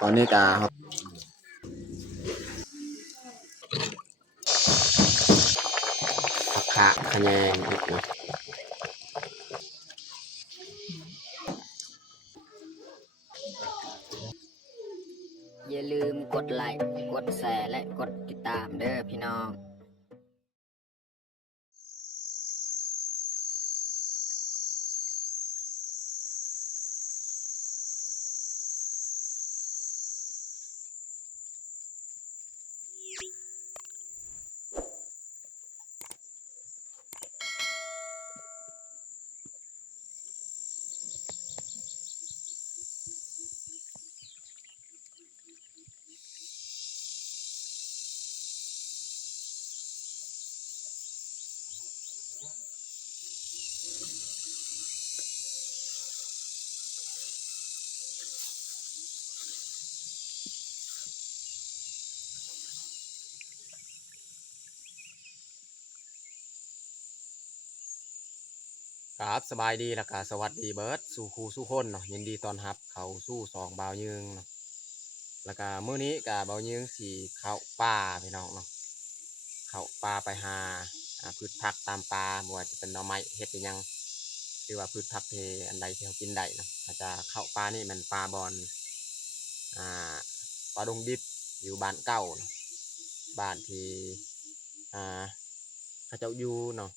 ตอนนี้กาผักคะขะแยงอีกเนาะอย่าลืมกดไลค์กดแชร์และกดติดตามเด้อพี่น้องครับสบายดีแล้วก็สวัสดีเบิร์ดสู่ครูสู่คนเนาะยินดีต้อนรับเขาสู่สองบ่าวยืงเนาะแล้วก็มื้อนี้กับบ่าวยืงสีเข้าป่าพี่น้องเนาะเข้าป่าไปหาพืชผักตามป่าบ่ว่าจะเป็นหน่อไม้เฮ็ดอิหยังหรือว่าพืชผักที่อันใดที่เรากินได้เนาะอาจจะเข้าป่านี่มันป่าบอนอ่าป่าดงดิบอยู่บ้านเก่าเนาะบ้านที่อ่าเขาเจ้าอยู่เนาะ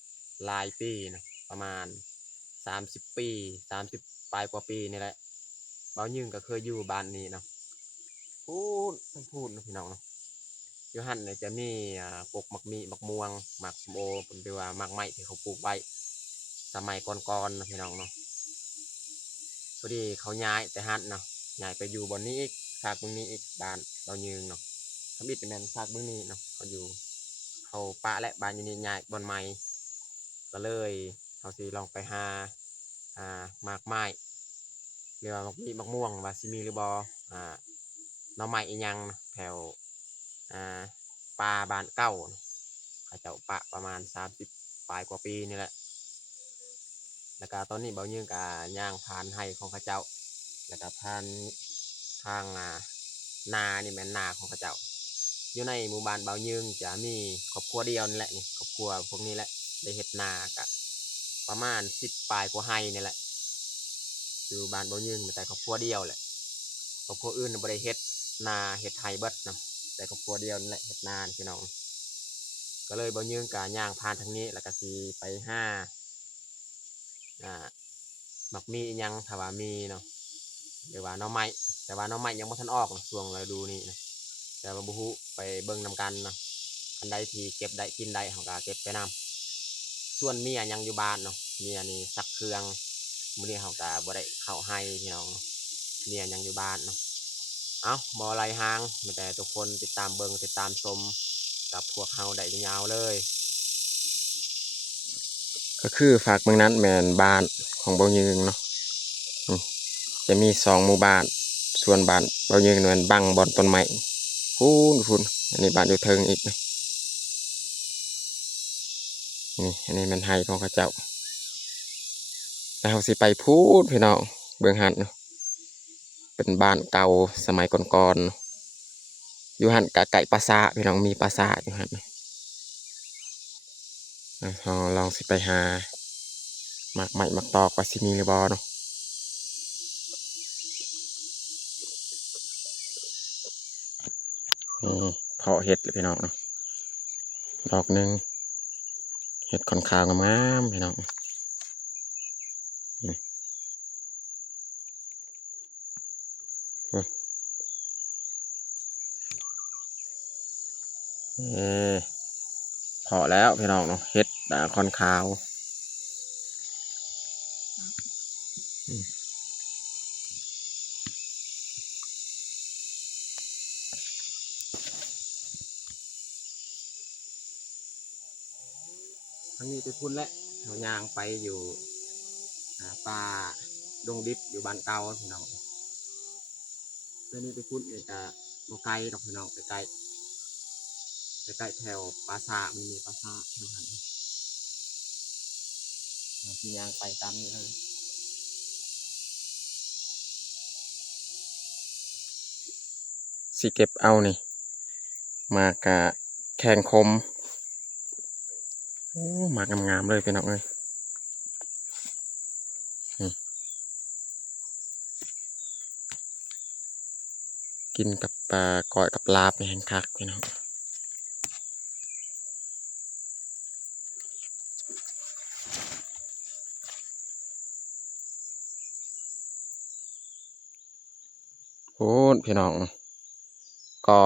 หลายปีเนาะประมาณ30 ปี30ปลายกว่าปีนี่แหละบ่าวยืงก็เคยอยู่บ้านนี้เนาะพูดพูดเนาะพี่น้องเนาะอยู่หั่นเนี่ยจะมีปลูกหมักมีหมักม่วงหมักส้มโอเพิ่นเรียกว่าหมักไม้ที่เขาปลูกไว้สมัยก่อนๆเนาะพี่น้องเนาะพอดีเขาย้ายแต่หั่นเนาะย้ายไปอยู่บนนี้อีกฝากเบิ่งนี้อีกบ้านบ่าวยืงเนาะทำอิฐแม่นฝากเบิ่งนี้เนาะเขาอยู่เขาปะและบ้านอยู่นี่ย้ายบอนใหม่ก็เลยเขาสิลองไปหาหมากไม้ เรียกว่ามักมีมักม่วงว่าสิมีหรือบ่หน่อไม้อีหยังแถวอ่าป่าบ้านเก่าเขาเจ้าปะประมาณ30ปลายกว่าปีนี่แหละแล้วก็ตอนนี้เบายืงก็ย่างผ่านไร่ของเขาเจ้าแล้วก็ผ่านทางนานี่แม่นนาของเขาเจ้าอยู่ในหมู่บ้านเบายืงจะมีครอบครัวเดียวนี่แหละนี่ครอบครัวพวกนี้แหละได้เฮ็ดนาก็ประมาณ10ปลายกว่าไร่นี่แหละอยู่บ้านเบายืงมีแต่ครอบครัวเดียวแหละ ครอบครัวอื่นบ่ได้เฮ็ดนาเฮ็ดไร่เบิดนะแต่ครอบครัวเดียวนั่นแหละเฮ็ดนาพี่น้องก็เลยบ่ยืงกะย่างผ่านทางนี้แล้วก็สิไปหาอ่ามักมีอิหยังถ้าว่ามีเนาะหรือว่าหน่อไม้แต่ว่าหน่อไม้ยังบ่ทันออกนะช่วงฤดูนี้นะแต่ว่าบ่ฮู้ไปเบิ่งนำกันเนาะอันใดที่เก็บได้กินได้เฮาก็เก็บไปนำส่วนเมียยังอยู่บ้านเนาะเมียนี่ซักเครื่องมื้อนี้เฮาก็บ่ได้เข้าให้พี่น้องเมียยังอยู่บ้านเนาะ เอาบอไรหางมีแต่ทุกคนติดตามเบิงติดตามชมกับพวกเฮาได้ยาวเลยก็คือฝากเมืองนั้นแมนบ้านของเบายืงเนาะจะมี2 หมู่บ้านส่วนบ้านเบายืงแมนบังบอนต้นไม้พูนอันนี้บ้านอยู่เทิงอีกนะนี่อันนี้มันไฮของเขาเจ้าแล้วเราสิไปพูดพี่น้องเบืองหันเนาะเป็นบ้านเก่าสมัยก่อนๆอยู่หันกะไก่ปลาซาพี่น้องมีปลาซาอยู่หันเราลองสิไปหาหมากใหม่หมากตอกว่าสิมีหรือบอเนาะนี่เพาะเห็ดเลยพี่น้องเนาะดอกหนึ่งเห็ดค่อนข้างงามๆพี่น้องนี่เพาะแล้วพี่น้องเนาะเห็ดค่อนข้าวทั้งนี้ไปพุ่นแหละเรายางไปอยู่ป่าดงดิบอยู่บ้านเก่าพี่น้องเรื่องนี้ไปพุ่นเนี่ยจะโมไกลดอกพี่น้องใกล้ๆใกล้ๆแถวปราสาทมันมีปราสาททางหันพี่ยางไปตามนี้เลย สิเก็บเอานี่มากะแข่งคมโอ้มากงามๆเลยพี่น้องเอ้ยกินกับปลาก้อยกับลาบนี่แห้งคักพี่น้องโอ้พี่น้องก็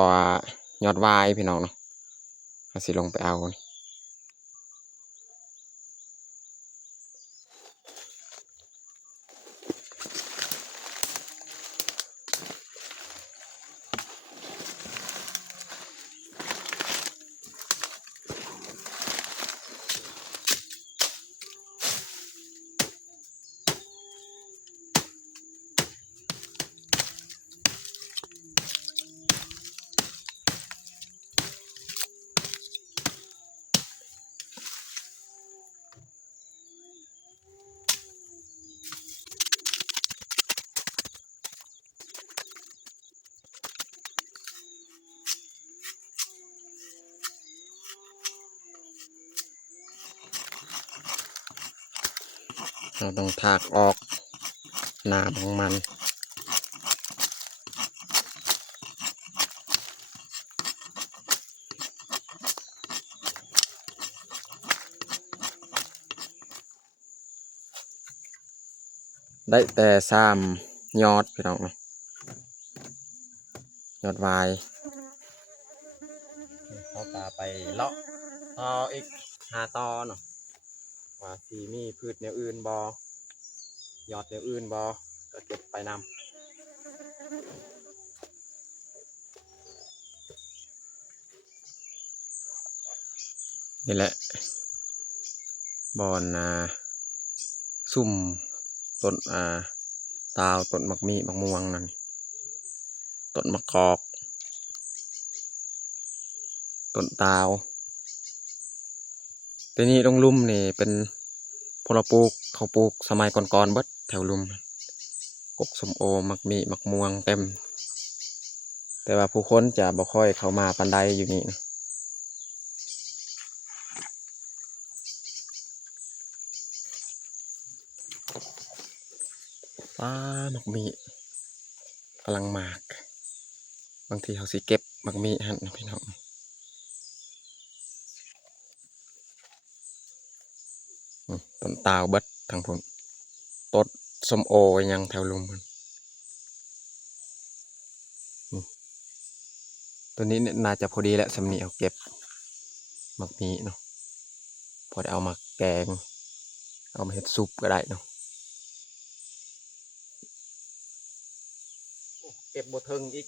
ยอดวายพี่น้องเนาะเอาสิลงไปเอานี่เราต้องถากออกหน้าของมันได้แต่3 ยอดพี่น้องเนาะยอดวายเขาตาไปเลาะต่ออีก5 ตอเนาะว่าสีมีพืชแนวอื่นบ่ยอดแนวอื่นบ่ก็เก็บไปนำนี่แหละบอนซุ่มต้นตาวต้นมักมีมักม่วงนั่นต้นมะกอกต้นตาวแต่นี่ตรงลุ่มนี่เป็นพลปลูกเขาปลูกสมัยก่อนๆเบิดแถวลุ่มกกส้มโอมักมีมักม่วงเต็มแต่ว่าผู้คนจะบ่ค่อยเข้ามาปานใดอยู่นี่นะป้ามักมีกำลังหมากบางทีเขาสิเก็บมักมีหั่นนะพี่น้องต้นตาวเบิดทางพุ่นต้นส้มโอยังแถวลุ่มพุ่นตัวนี้น่าจะพอดีแหละสำนีเอาเก็บมักมีเนาะพอได้เอามาแกงเอามาเฮ็ดซุปก็ได้เนาะเก็บบ่ถึงอีก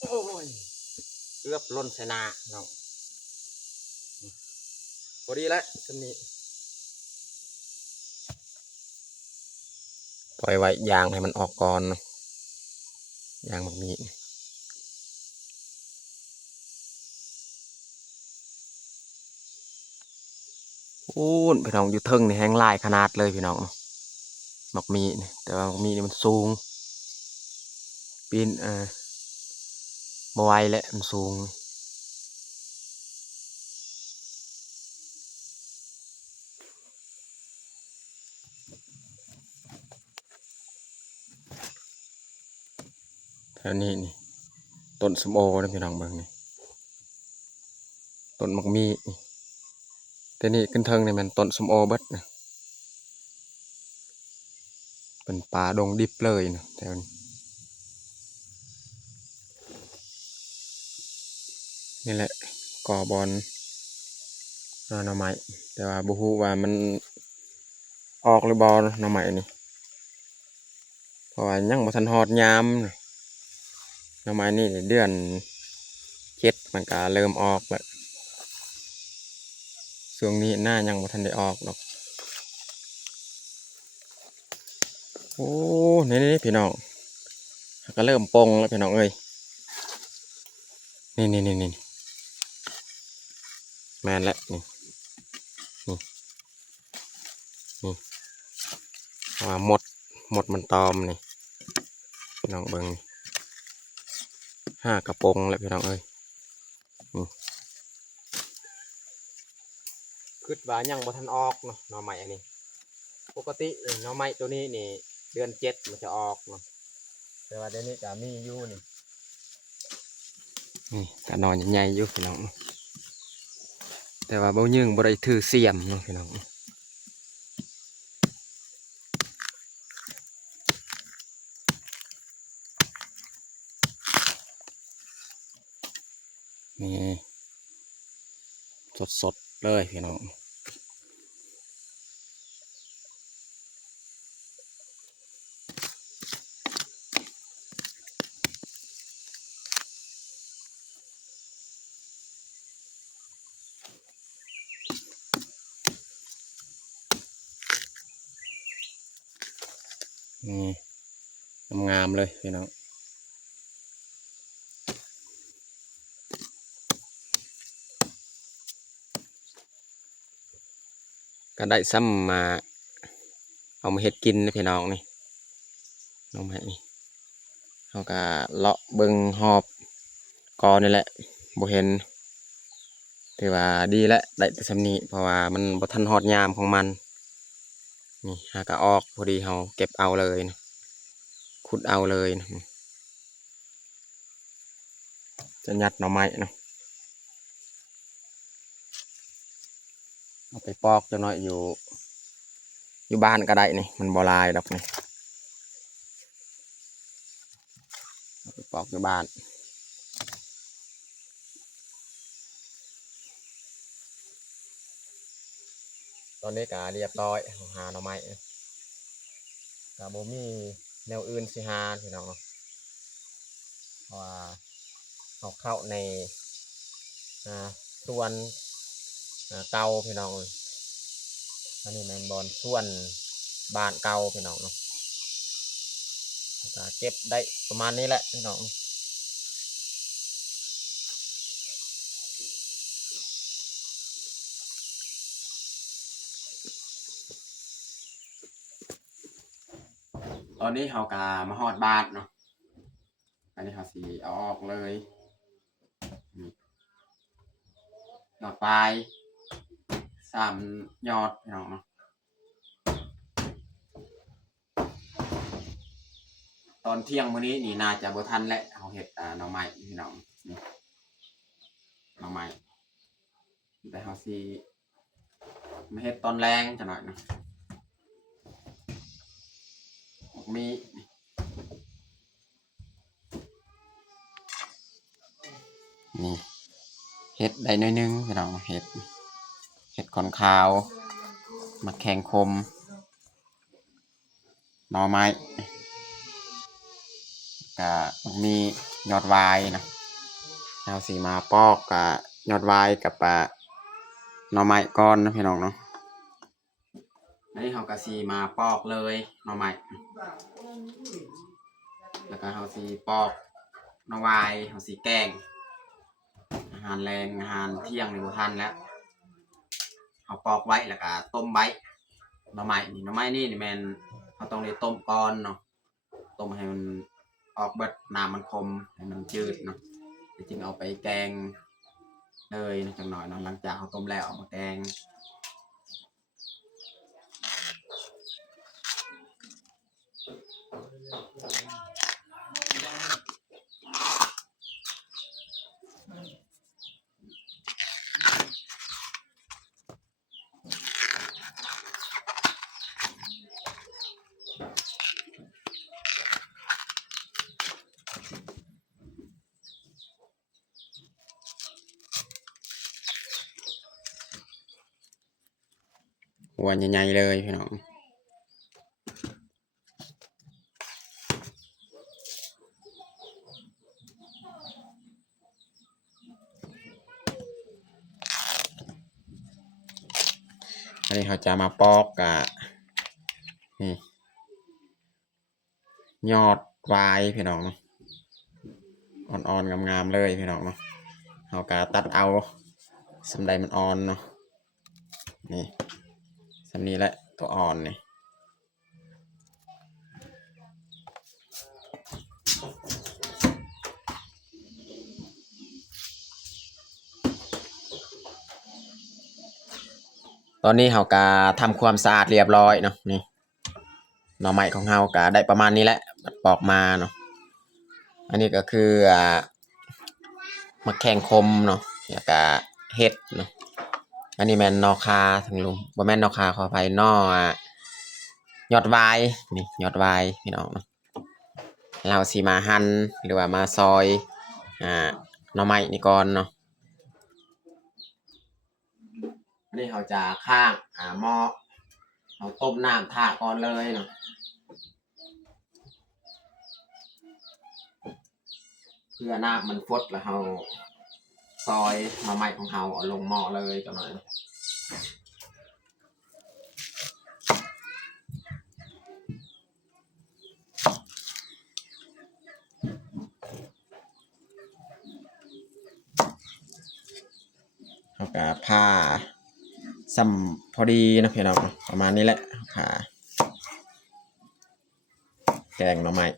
โอ้ยเกือบล้นใส่หน้าเนาะพอดีแล้วสำนีปล่อยไว้ยางให้มันออกก่อนเนาะยางมักมีโอ้ยพี่น้องอยู่เทิงนี่แห้งลายขนาดเลยพี่น้องเนาะมักมีนี่แต่ว่ามักมีนี่มันสูงปีนบ่ไหวแหละมันสูงแถวนี้นี่ต้นสมโอนะพี่น้องเบิ่งนี่ต้นมักมีนี่แต่นี่ขึ้นเทิงนี่มันต้นสมโอเบิดนะเป็นป่าดงดิบเลยนะแถวนี้นี่แหละก่อบอลหน่อไม้แต่ว่าบ่ฮู้ว่ามันออกหรือบ่หน่อไม้นี่เพราะว่ายังบ่ทันฮอดยามน่ะหน่อไม้นี่เดือน7มันก็เริ่มออกแล้วช่วงนี้หน้ายังบ่ทันได้ออกดอกโอ้นี่พี่น้องก็เริ่มปงแล้วพี่น้องเอ้ยนี่ แม่นแล้วนี่นี่นี่ว่าหมดมันตอมนี่พี่น้องเบิ่ง5 กระปงแล้วพี่น้องเอ้ยนี่คิดว่ายังบ่ทันออกเนาะหน่อไม้อันนี้ปกติหน่อไม้ตัวนี้นี่เดือน7มันจะออกเนาะแต่ว่าเดี๋ยวนี้ก็มีอยู่นี่ก็นอนใหญ่ๆอยู่พี่น้องแต่ว่าเบายึงบ่ได้ถือเสียมเนาะพี่น้องนี่สดๆเลยพี่น้องนี่งามๆเลยพี่น้องก็ได้ซ้ำมาเอามาเฮ็ดกินนะพี่น้องนี่น้องไม้นี่เขาก็เลาะเบิ่งหอบกอนี่แหละบ่เห็นถือว่าดีแล้วได้แต่สำนี้เพราะว่ามันบ่ทันฮอดยามของมันนี่หาก็ออกพอดีเขาเก็บเอาเลยนะขุดเอาเลยนะจะยัดหน่อไม้เนาะเอาไปปอกจะน้อยอยู่บ้านก็ได้นี่มันบ่ลายดอกนี่เอาไปปอกอยู่บ้านตอนนี้ก็เรียบร้อยหาหน่อไม้ก็บ่มีแนวอื่นสิหาพี่น้องเนาะเพราะว่าเอาเข้าในส่วนเก่าพี่น้องอันนี้แมนบอลส่วนบ้านเก่าพี่น้องเนาะก็เก็บได้ประมาณนี้แหละพี่น้องตอนนี้เขากามาฮอดบ้านเนาะอันนี้เขาสีเอาออกเลยยอดปลาย3 ยอดพี่น้องเนาะตอนเที่ยงมื้อนี้นี่น่าจะบ่ทันและเขาเฮ็ดหน่อไม้พี่น้องนี่หน่อไม้แต่เขาสิมาเฮ็ดตอนแรงจังหน่อยเนาะมีนี่เฮ็ดได้น้อยนึงพี่น้องเฮ็ดขอนขาวมาแข่งคมหน่อไม้ก็มียอดวายนะเราสีมาปอกกับยอดวายกับหน่อไม้ก้อนนะพี่น้องเนาะอันนี้เขาก็สีมาปอกเลยหน่อไม้แล้วก็เขาสีปอกหน่อวายเขาสีแกงอาหารแรงอาหารเที่ยงในบุทันแล้วเขาปอกไว้แล้วก็ต้มไว้หน่อไม้นี่แมนเขาต้องได้ต้มก่อนเนาะต้มให้มันออกเบิดน้ำมันคมให้มันจืดเนาะจึงเอาไปแกงเลยนะจังหน่อยเนาะหลังจากเขาต้มแล้วเอามาแกงหัวใหญ่ๆเลยพี่น้องอันนี้เขาจะมาปอกนี่ยอดวายพี่น้องเนาะอ่อนๆงามๆเลยพี่น้องเนาะเขาก็ตัดเอา สำใดมันอ่อนเนาะนี่สำนี้แหละตัวอ่อนนี่ตอนนี้เฮากาทำความสะอาดเรียบร้อยเนาะนี่หน่อไม้ของเฮากาได้ประมาณนี้แหละปอกมาเนาะอันนี้ก็คือมะแขงคมเนาะแล้วก็เห็ดเนาะอันนี้แม่นนอคาทั้งลุมบ่แม่นนอคาขออภัยนอยอดวายนี่ยอดวายพี่น้องเนาะเราสิมาหั่นหรือว่ามาซอยหน่อไม้นี่ก่อนเนาะอันนี้เขาจะข้างหม้อเอาต้มน้ำท่าก่อนเลยเนาะเพื่อน้ำมันฟดแล้วเราซอยหน่อไม้ของเราเอาลงหม้อเลยกันหน่อยเขาก็ผ่าซ้ำพอดีนะพี่น้องประมาณนี้แหละผ่าแกงหน่อไม้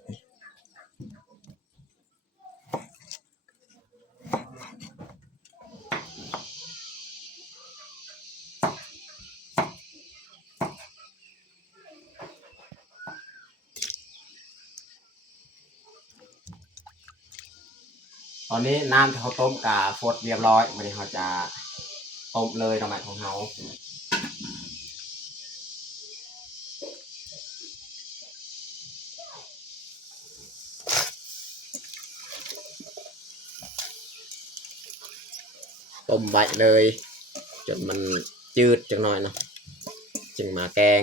ตอนนี้น้ำที่เขาต้มกาฟดเรียบร้อยวันนี้เขาจะต้มเลยหน่อไม้ของเขาต้มใบเลยจนมันจืดจังหน่อยเนาะจึงมาแกง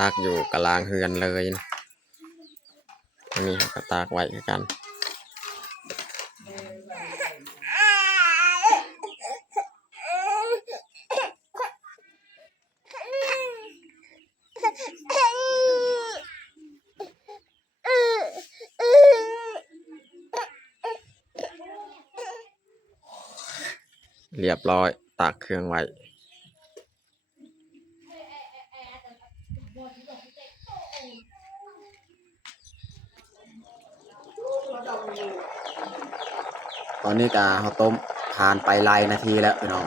ตากอยู่กลางเฮือนเลยนะอันนี้ก็ตากไว้คือกันเรียบร้อยตากเครื่องไว้ตอนนี้กาเขาต้มผ่านไปหลายนาทีแล้วพี่น้อง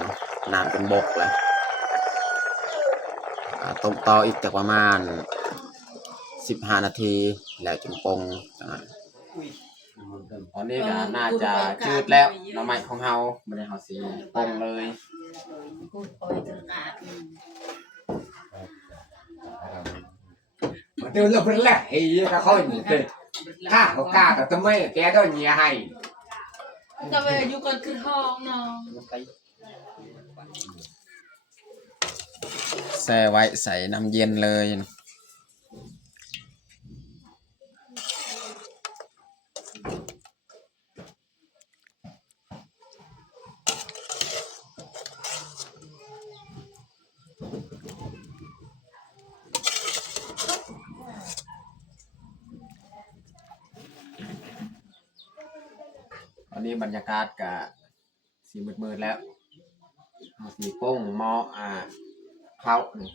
น้ำเป็นบกเลยต้มต่ออีกจากประมาณ15 นาทีแล้วจึงปรุงตอนนี้ก็น่าจะจืดแล้วหน่อไม้ของเฮาไม่ได้เฮาสิปรุงเลยtừ lúc đó là thì nó không nhìn từ ca của tụi mấy kẻ đó nhẹ hay ก็ไปอยู่กันคือห้องเนาะ แช่ไว้ใส่น้ำเย็นเลยตอนนี้บรรยากาศก็สีมืดๆแล้วสีโป้งหม้อข้าวนี่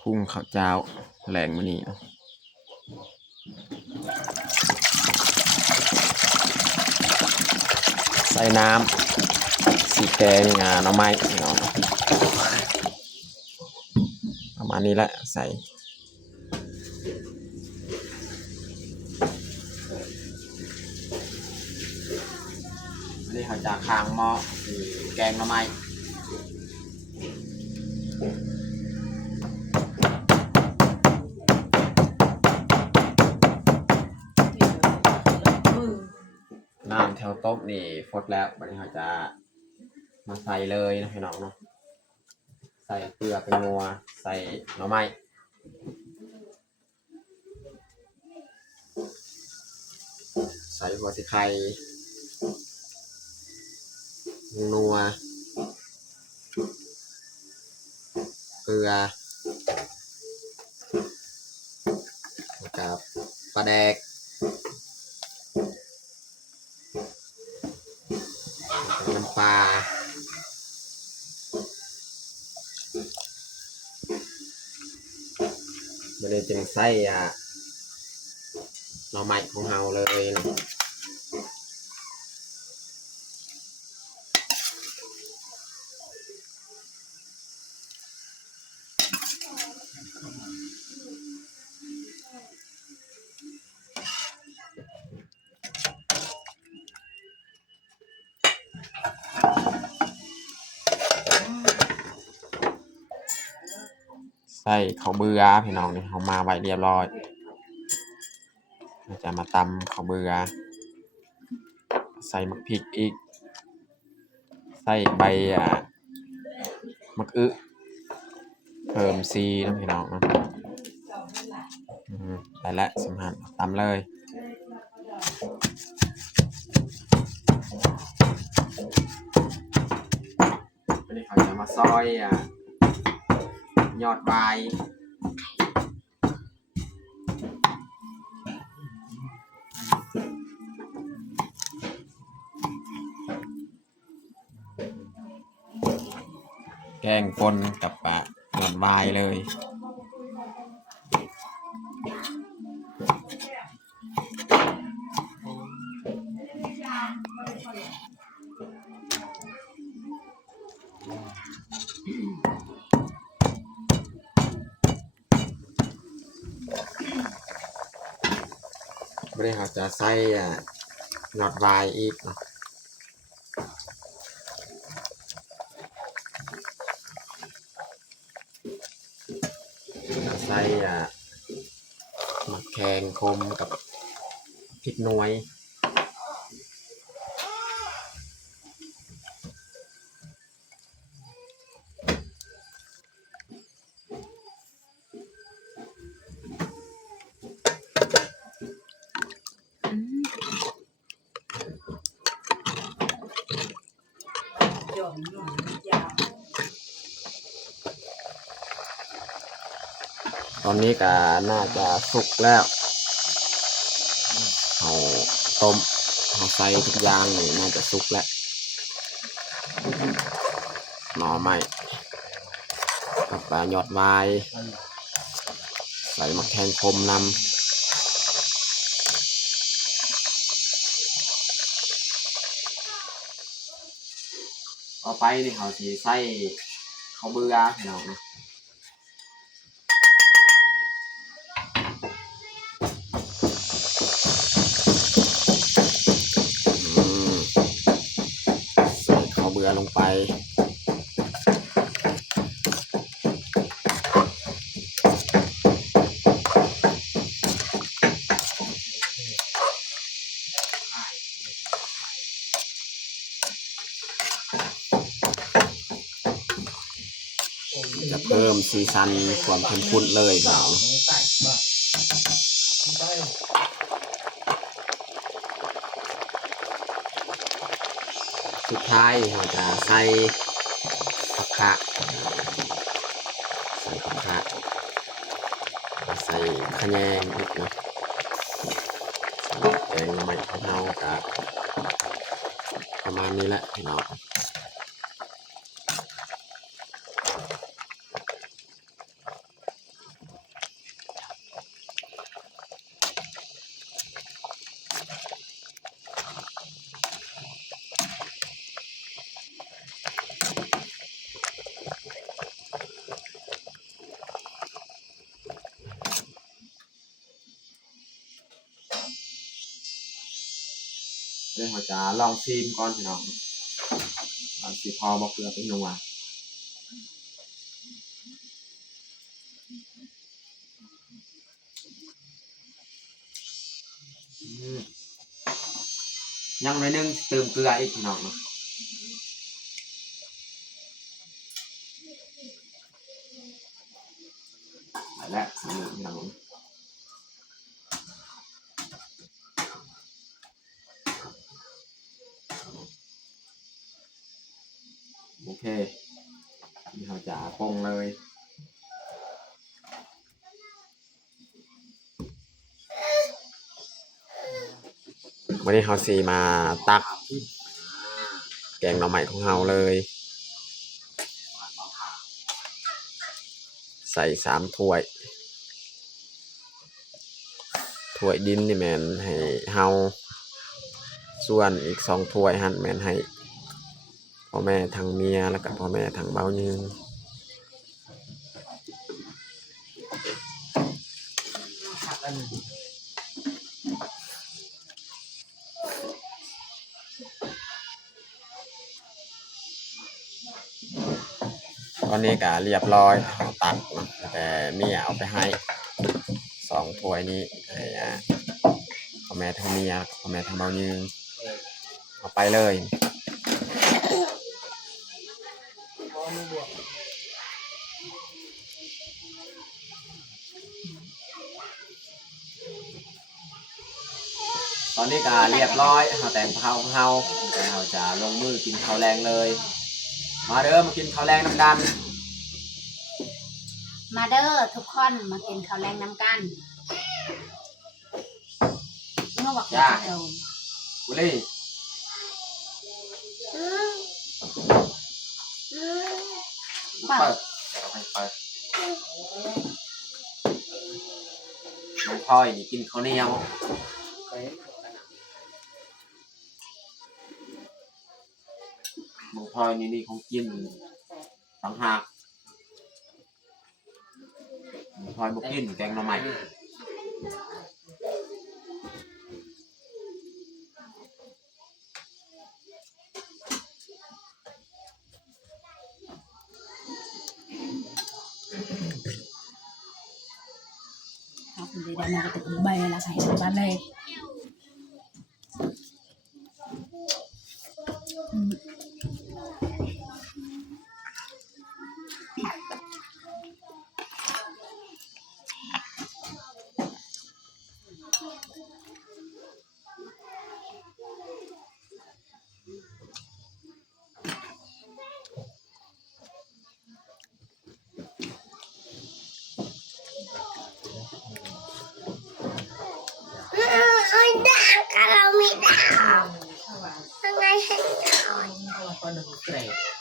พุ่งข้าวเจ้าแรงมานี่ใส่น้ำสีแกงหน่อไม้เนาะประมาณนี้แหละใส่น นี่เขาจะค้างหม้อแกงหน่อไม้น้ำแถวต้มนี่ฟดแล้ววันนี้เขาจะมาใส่เลยนะพี่น้องเนาะใส่เกลือเป็นนัวใส่หน่อไม้ใส่หัวสิไข่นัวเกลือกับปลาแดกน้ำปลาไม่ได้จึงใส่หน่อไม้ของเราเลยนะใส่ข้าวเบื่อพี่น้องนี่เขามาไว้เรียบร้อยเราจะมาตำข้าวเบื่อใส่มะพริกอีกใส่ใบมะอึเพิ่มซีนะพี่น้องนะได้แล้วสำคัญตำเลยวันนี้เขาจะมาซอยยอดใบแกงปนกับยอดใบเลยวันนี้เขาจะใส่ยอดใบอีกเนาะใส่หมักแขงคมกับพริกหน่วยตอนนี้ก็น่าจะสุกแล้วเอาต้มเอาใส่ทุกอย่างนี่น่าจะสุกแล้วหน่อไม้กับยอดไม้ใส่มะแขงคมนำต่อไปนี่เขาสิใส่ข้าวเบื่อให้เรานะใส่ข้าวเบื่อลงไปจะเพิ่มสีสันความเข้มข้นเลยเราสุดท้ายเราจะใส่ผักคะใส่ขะแยงอีกนะแกงใหม่ของเรากับประมาณนี้แหละพี่น้อง นี้เขาจะลองชิมก่อนพี่น้องว่าสิพอบ่เกลือเป็นนัวยังหน่อยนึงเติมเกลืออีกพี่น้องเนาะและนี่พี่น้องโอเคนี่เราจะปรุงเลยวันนี้เราสีมาตักแกงหน่อไม้ของเราเลยใส่3 ถ้วยดินนี่แม่นให้เฮาส่วนอีก2 ถ้วยหั่นแม่นให้พ่อแม่ทางเมียแล้วก็พ่อแม่ทางเบายืนตอนนี้ก็เรียบร้อยตักแต่เมียเอาไปให้2 ถ้วยนี้ให้พ่อแม่ทางเมียพ่อแม่ทางเบายืนเอาไปเลยตอนนี้ก็เรียบร้อยเราแต่งข้าวของเราเราจะลงมือกินข้าวแรงเลยมาเด้อมากินข้าวแรงน้ำกัน มาเด้อทุกคนมากินข้าวแรงน้ำกันเมื่อวันก่อนโดน บุรี เปล่า ไปน้องพลอยนี่กินข้าวเหนียวน้องพลอยนี่ของกินต่างหากน้องพลอยบ่กินแกงหน่อไม้เอาคุณได้มาก็ติดใบละใส่บ้านเลยคนหนึ่งเกรด